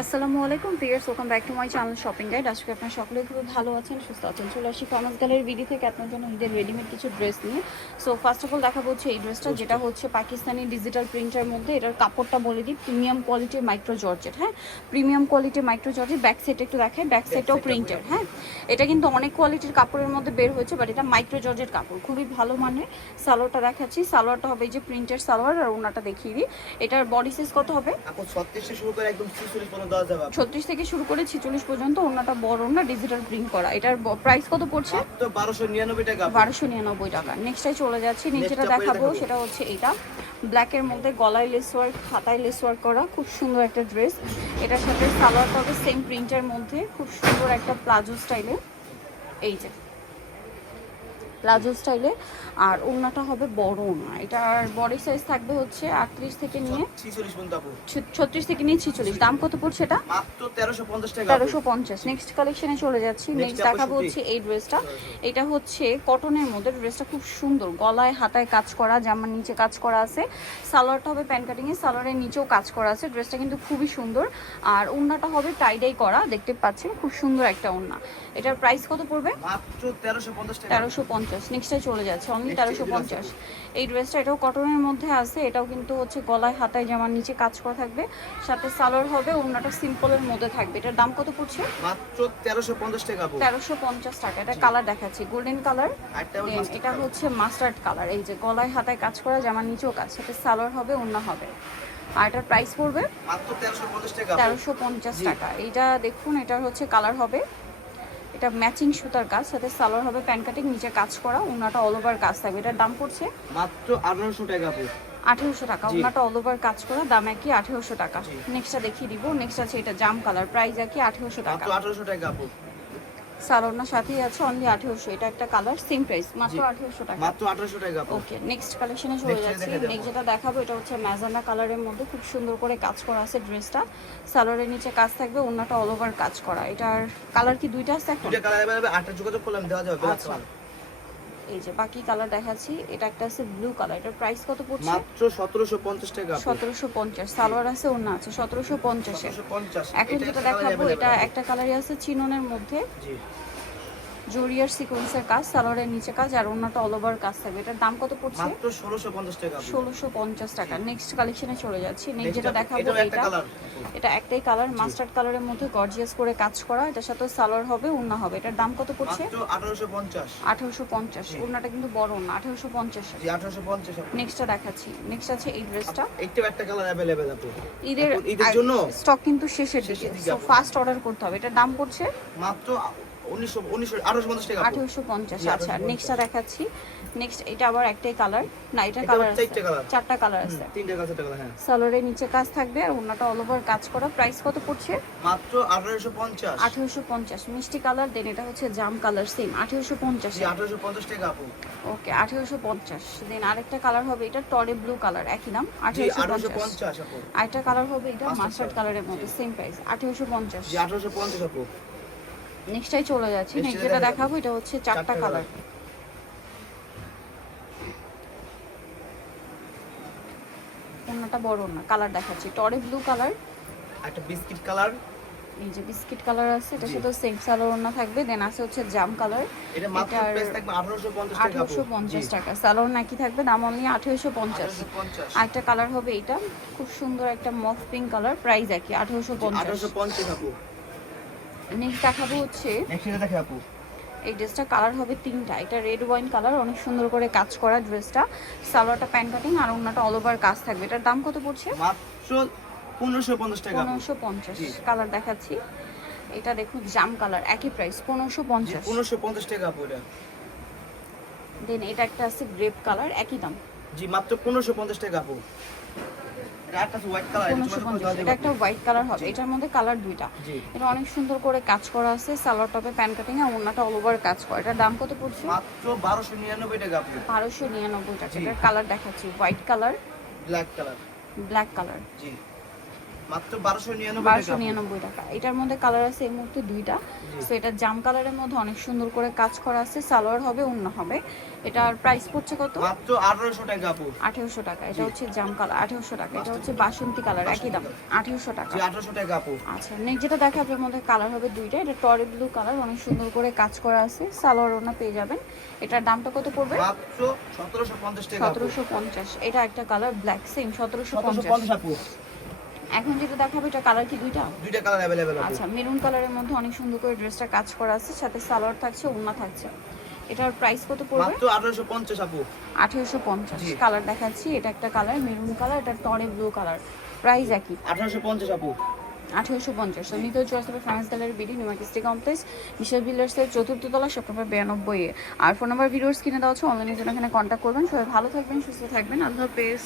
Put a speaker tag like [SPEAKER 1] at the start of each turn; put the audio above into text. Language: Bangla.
[SPEAKER 1] আসসালামু আলাইকুম viewers welcome back to my channel shopping guide আজকে আপনার সকলেই খুবই ভালো আছেন সুস্থ আছেন চলে আসি ফর্মাস গ্যালারি ভিডি থেকে আপনার জন্য ঈদের রেডিমেড কিছু ড্রেস নিয়ে। সো ফার্স্ট অফ অল দেখা হচ্ছে এই ড্রেসটা যেটা হচ্ছে পাকিস্তানি ডিজিটাল প্রিন্টের মধ্যে। এটার কাপড়টা বলে দিই প্রিমিয়াম কোয়ালিটির মাইক্রো জর্জেট হ্যাঁ? প্রিমিয়াম কোয়ালিটির মাইক্রো জর্জেট ব্যাক সাইড একটু দেখায় ব্যাক সাইডটাও প্রিন্টেড হ্যাঁ? এটা কিন্তু অনেক কোয়ালিটির কাপড়ের মধ্যে বের হয়েছে বাট এটা মাইক্রো জর্জেট কাপড় খুবই ভালো মানের। সালোয়ারটা দেখাচ্ছি সালোয়ারটা হবে এই যে প্রিন্টের সালোয়ার আর ওনাটা দেখিয়ে দিই। এটার বডি সাইজ কত হবে?
[SPEAKER 2] ছত্রিশে শুরু করে একদম
[SPEAKER 1] ছত্রিশ থেকে শুরু করে ছিচল্লিশ পর্যন্ত ওনাটা বড় ওনা ডিজিটাল প্রিন্ট করা। এটার প্রাইস কত পড়ছে?
[SPEAKER 2] বারোশো নিরানব্বই টাকা।
[SPEAKER 1] বারোশো নিরানব্বই টাকা। নেক্সটাই চলে যাচ্ছি। নিচে যেটা
[SPEAKER 2] Next টা পরে
[SPEAKER 1] দেখাবো। সেটা হচ্ছে এটা। ব্ল্যাকের মধ্যে গলায় লেস ওয়ার্ক হাতায় লেস ওয়ার্ক করা। খুব সুন্দর একটা ড্রেস এটার সাথে সালোয়ারটা হবে সেম প্রিন্টের মধ্যে। খুব সুন্দর একটা প্লাজো স্টাইলে এই যে। প্লাজো স্টাইলে আর ওড়নাটা হবে বড় ওড়না। এটার বডি সাইজ থাকবে হচ্ছে আটত্রিশ থেকে নিয়ে। ছত্রিশ থেকে নিয়ে ছিচল্লিশ। দাম কত পড়ছে এটা?
[SPEAKER 2] মাত্র তেরোশো পঞ্চাশ
[SPEAKER 1] নেক্সট কালেকশনে চলে যাচ্ছি। নেক্সট দেখাবো হচ্ছে এই ড্রেসটা এটা হচ্ছে কটনের মধ্যে। ড্রেসটা খুব সুন্দর। গলায় হাতায় কাজ করা জামার নিচে কাজ করা আছে। সালোয়ারটা হবে প্যান কাটিং এ। সালোয়ারের নিচেও কাজ করা আছে। ড্রেসটা কিন্তু খুবই সুন্দর। আর ওড়নাটা হবে টাইডাই করা। দেখতে পাচ্ছেন খুব সুন্দর একটা ওড়না। এটার প্রাইস কত পড়বে?
[SPEAKER 2] মাত্র তেরোশো পঞ্চাশ
[SPEAKER 1] পঞ্চাশ নেক্সটে চলে যাচ্ছে অনলি তেরোশো
[SPEAKER 2] এই
[SPEAKER 1] পঞ্চাশ। এই ড্রেসটা এটাও কটনের মধ্যে আছে এটাও কিন্তু হচ্ছে গলায় হাতায় জামার নিচে কাজ করা থাকবে। সাথে সালোয়ার হবে ওড়নাটা সিম্পলের মধ্যে থাকবে। এটার দাম কত পড়ছে?
[SPEAKER 2] মাত্র তেরোশো পঞ্চাশ টাকা
[SPEAKER 1] তেরোশো পঞ্চাশ টাকা এটা কালার দেখাচ্ছি গোল্ডেন কালার। এটা হচ্ছে মাস্টার্ড কালার এই যে গলায় হাতায় কাজ করা জামার নিচেও কাজ। সাথে সালোয়ার হবে ওড়না হবে। আর এটার প্রাইস পড়বে?
[SPEAKER 2] তেরোশো পঞ্চাশ টাকা।
[SPEAKER 1] এটা দেখুন এটার হচ্ছে কালার হবে। এটা ম্যাচিং সুতার কাজ সাথে সালোয়ার হবে প্যান কাটিং নিচে কাজ করা ওনাটা অল ওভার কাজ থাকবে। এটার দাম পড়ছে?
[SPEAKER 2] মাত্র আঠারোশো টাকা আপু।
[SPEAKER 1] আঠেরোশো টাকা। ওনাটা অল ওভার কাজ করা দাম একই আঠারোশো টাকা। নেক্সটটা দেখিয়ে দিব। নেক্সট আছে এটা জাম কালার প্রাইস একই আঠারোশো টাকা।
[SPEAKER 2] আঠারোশো টাকা
[SPEAKER 1] সালোয়ার সাথেই আছে অনলি আঠেরোশো। এটা একটা কালার সেম প্রাইস মাত্র
[SPEAKER 2] জি।
[SPEAKER 1] আঠেরোশো টাকা।
[SPEAKER 2] মাত্র আঠারোশো টাকা
[SPEAKER 1] ওকে নেক্সট কালেকশনে চলে যাচ্ছি। নেক্সট যেটা দেখাবো এটা হচ্ছে ম্যাজানা কালারের মধ্যে খুব সুন্দর করে কাজ করা আছে ড্রেসটা সালোয়ারের নিচে কাজ থাকবে অন্যটা অল ওভার কাজ করা। এটার কালার কি দুইটা আছে এখন?
[SPEAKER 2] দুইটা কালার অ্যাভেলেবেল আটটা যোগাযোগ করলাম দেওয়া যাবে
[SPEAKER 1] আচ্ছা। এই যে বাকি কালার দেখাচ্ছি এটা একটা আছে ব্লু কালার এটার প্রাইস কত পড়ছে
[SPEAKER 2] মাত্র সতেরোশো পঞ্চাশ টাকা আপু।
[SPEAKER 1] সতেরোশো পঞ্চাশ সালোয়ার আছে আছে সতেরোশো পঞ্চাশে
[SPEAKER 2] সতেরোশো পঞ্চাশ
[SPEAKER 1] এখন যেটা দেখাবো এটা একটা কালারই আছে চিননের মধ্যে
[SPEAKER 2] জি।
[SPEAKER 1] জরিয়ার সিকোয়েন্সের কাজ সালোয়ারের নিচে কাজ আর ওনাটা অল ওভার কাজ থাকবে। এটার দাম কত পড়ছে?
[SPEAKER 2] মাত্র ষোলোশো পঞ্চাশ টাকা আপু।
[SPEAKER 1] ষোলোশো পঞ্চাশ টাকা। নেক্সট কালেকশনে চলে যাচ্ছি। নেক্সট যেটা দেখাবো
[SPEAKER 2] একটা
[SPEAKER 1] এটা
[SPEAKER 2] কালার
[SPEAKER 1] এটা একটাই কালার মাস্টার্ড কালারের মধ্যে গর্জিয়াস করে কাজ করা। এটার সাথে সালোয়ার হবে ওড়না হবে। এটার দাম কত পড়ছে?
[SPEAKER 2] মাত্র আঠারোশো পঞ্চাশ।
[SPEAKER 1] আঠারোশো পঞ্চাশ। ওড়নাটা কিন্তু বড় আঠারোশো পঞ্চাশ।
[SPEAKER 2] জি আঠারোশো পঞ্চাশ আপু।
[SPEAKER 1] নেক্সটটা দেখাচ্ছি। নেক্সট আছে এই ড্রেসটা
[SPEAKER 2] এইটাও একটা কালার অ্যাভেলেবেল আপু।
[SPEAKER 1] ঈদের
[SPEAKER 2] ঈদের জন্য
[SPEAKER 1] স্টক কিন্তু শেষের দিকে। সো
[SPEAKER 2] আপু।
[SPEAKER 1] ফার্স্ট অর্ডার করতে হবে। এটার দাম পড়ছে?
[SPEAKER 2] মাত্র উনিশশো উনিশশো আঠারোশো পঞ্চাশ টাকা
[SPEAKER 1] আঠারোশো পঞ্চাশ আচ্ছা নেক্সটটা দেখাচ্ছি। নেক্সট এটা আবার একটাই কালার না এটা
[SPEAKER 2] এটা
[SPEAKER 1] কালার আছে।
[SPEAKER 2] চারটে
[SPEAKER 1] কালার আছে।
[SPEAKER 2] তিনটে হ্যাঁ।
[SPEAKER 1] সালোয়ারের নিচে কাজ থাকবে আর ওনাটা অল ওভার কাজ করা। প্রাইস কত পড়ছে?
[SPEAKER 2] মাত্র আঠারোশো পঞ্চাশ।
[SPEAKER 1] আঠেরোশো পঞ্চাশ। মিষ্টি কালার দেন এটা হচ্ছে জাম কালার সেম আঠেরোশো পঞ্চাশ।
[SPEAKER 2] জি আঠারোশো পঞ্চাশ টাকা আপু।
[SPEAKER 1] ওকে আঠেরোশো পঞ্চাশ। দেন আরেকটা কালার হবে এটা টরে ব্লু কালার একই পঞ্চাশ।
[SPEAKER 2] পঞ্চাশ আপু।
[SPEAKER 1] আরেকটা কালার হবে এটা মাস্টার্ড কালারের মধ্যে সেম প্রাইস আঠেরোশো পঞ্চাশ।
[SPEAKER 2] জি আঠারোশো পঞ্চাশ আপু।
[SPEAKER 1] নেক্সটটাই চলে যাচ্ছি। নেক্সট
[SPEAKER 2] যেটা দেখাবো।
[SPEAKER 1] এটা হচ্ছে চারটা কালার। অন্যটা বড় না কালার দেখাচ্ছি। টরে ব্লু কালার
[SPEAKER 2] একটা বিস্কিট কালার
[SPEAKER 1] এই যে বিস্কিট কালার আছে এটা। সাথে সেম সালোয়ার ওড়না থাকবে। দেন আছে হচ্ছে জাম কালার
[SPEAKER 2] এটা মাত্র প্রাইস থাকবে আঠারোশো পঞ্চাশ টাকা
[SPEAKER 1] সালোয়ার নাকি থাকবে দাম অনলি আঠেরোশো পঞ্চাশ।
[SPEAKER 2] আঠারোশো পঞ্চাশ।
[SPEAKER 1] আরেকটা কালার হবে এটা। খুব সুন্দর একটা মফ পিঙ্ক কালার প্রাইস একই আঠেরোশো পঞ্চাশ।
[SPEAKER 2] আঠারোশো পঞ্চাশ আপু।
[SPEAKER 1] নেক্সট দেখাবো হচ্ছে
[SPEAKER 2] নেক্সট এটা দেখে আপু।
[SPEAKER 1] এই ড্রেসটা কালার হবে তিনটা। এটা রেড ওয়াইন কালার অনেক সুন্দর করে কাজ করা ড্রেসটা। সালোয়ারটা প্যান্ট কাটিং আর অন্যটা অল ওভার কাজ থাকবে। এটার দাম কত পড়ছে?
[SPEAKER 2] মাত্র পনেরোশো পঞ্চাশ টাকা।
[SPEAKER 1] পনেরোশো পঞ্চাশ কালার দেখাচ্ছি। এটা দেখুন জাম কালার একই প্রাইস পনেরোশো পঞ্চাশ।
[SPEAKER 2] পনেরোশো পঞ্চাশ টাকা
[SPEAKER 1] দেন এটা। একটা আছে গ্রেপ কালার একই দাম।
[SPEAKER 2] জি মাত্র পনেরোশো পঞ্চাশ টাকা আপু। একটা হোয়াইট কালার
[SPEAKER 1] পনেরোশো পঞ্চাশ এটা একটা হোয়াইট কালার হবে। এটার মধ্যে কালার দুইটা। এটা অনেক সুন্দর করে কাজ করা আছে সালোয়ার টপে প্যান কাটিং আর অন্যটা অল ওভার কাজ করা। এটার দাম কত পড়ছে?
[SPEAKER 2] মাত্র টাকা
[SPEAKER 1] টাকা। এটার কালার দেখাচ্ছি white colour
[SPEAKER 2] black colour
[SPEAKER 1] black colour
[SPEAKER 2] জি। মাত্র টাকা।
[SPEAKER 1] এটার মধ্যে কালার আছে এই মুহূর্তে দুইটা। সো এটা জাম কালারের মধ্যে অনেক সুন্দর করে কাজ করা আছে। সালোয়ার হবে অন্য হবে। এটার প্রাইস পড়ছে কত?
[SPEAKER 2] মাত্র টাকা আপু।
[SPEAKER 1] টাকা। এটা হচ্ছে জাম কালার আঠেরোশো টাকা। এটা হচ্ছে বাসন্তী কালার একই দাম। আঠেরোশো টাকা।
[SPEAKER 2] আপু।
[SPEAKER 1] আচ্ছা নেক্সট যেটা দেখা আপনার মধ্যে কালার হবে দুইটা। এটা টরে ব্লু কালার অনেক সুন্দর করে কাজ করা আছে। সালোয়ার ওনা পেয়ে যাবেন। এটার দামটা কত পড়বে?
[SPEAKER 2] মাত্র সতেরোশো পঞ্চাশ টাকা
[SPEAKER 1] এটা একটা কালার ব্ল্যাক সেম সতেরোশো পঞ্চাশ
[SPEAKER 2] আপু।
[SPEAKER 1] এখন যেটা দেখাবে এটা কালার কি দুইটা?
[SPEAKER 2] দুইটা কালার অ্যাভেলেবেল আপু
[SPEAKER 1] আচ্ছা মেরুন কালারের মধ্যে অনেক সুন্দর করে ড্রেসটা কাজ করা আছে সাথে সালোয়ার থাকছে ওড়না থাকছে। এটার প্রাইস কত পড়বে?
[SPEAKER 2] মাত্র আঠারোশো পঞ্চাশ আপু।
[SPEAKER 1] আঠেরোশো পঞ্চাশ।
[SPEAKER 2] জি।
[SPEAKER 1] কালার দেখাচ্ছি এটা একটা কালার মেরুন কালার এটা টরে ব্লু কালার প্রাইস একই।
[SPEAKER 2] আঠারোশো পঞ্চাশ আপু।
[SPEAKER 1] আঠেরোশো পঞ্চাশ। তো নিতে চলে আসবে ফ্রান্স গ্যালারি বিডি নিউমার্কিস্টি কমপ্লেক্স বিশাল বিল্ডার্সের চতুর্থ তলা বিরানব্বই। আর ফোন নাম্বার ভিডিওস কিনে দেওয়া হচ্ছে অনলাইনের জন্য এখানে কন্ট্যাক্ট করবেন। সবাই ভালো থাকবেন সুস্থ থাকবেন। আল্লাহ হাফেজ।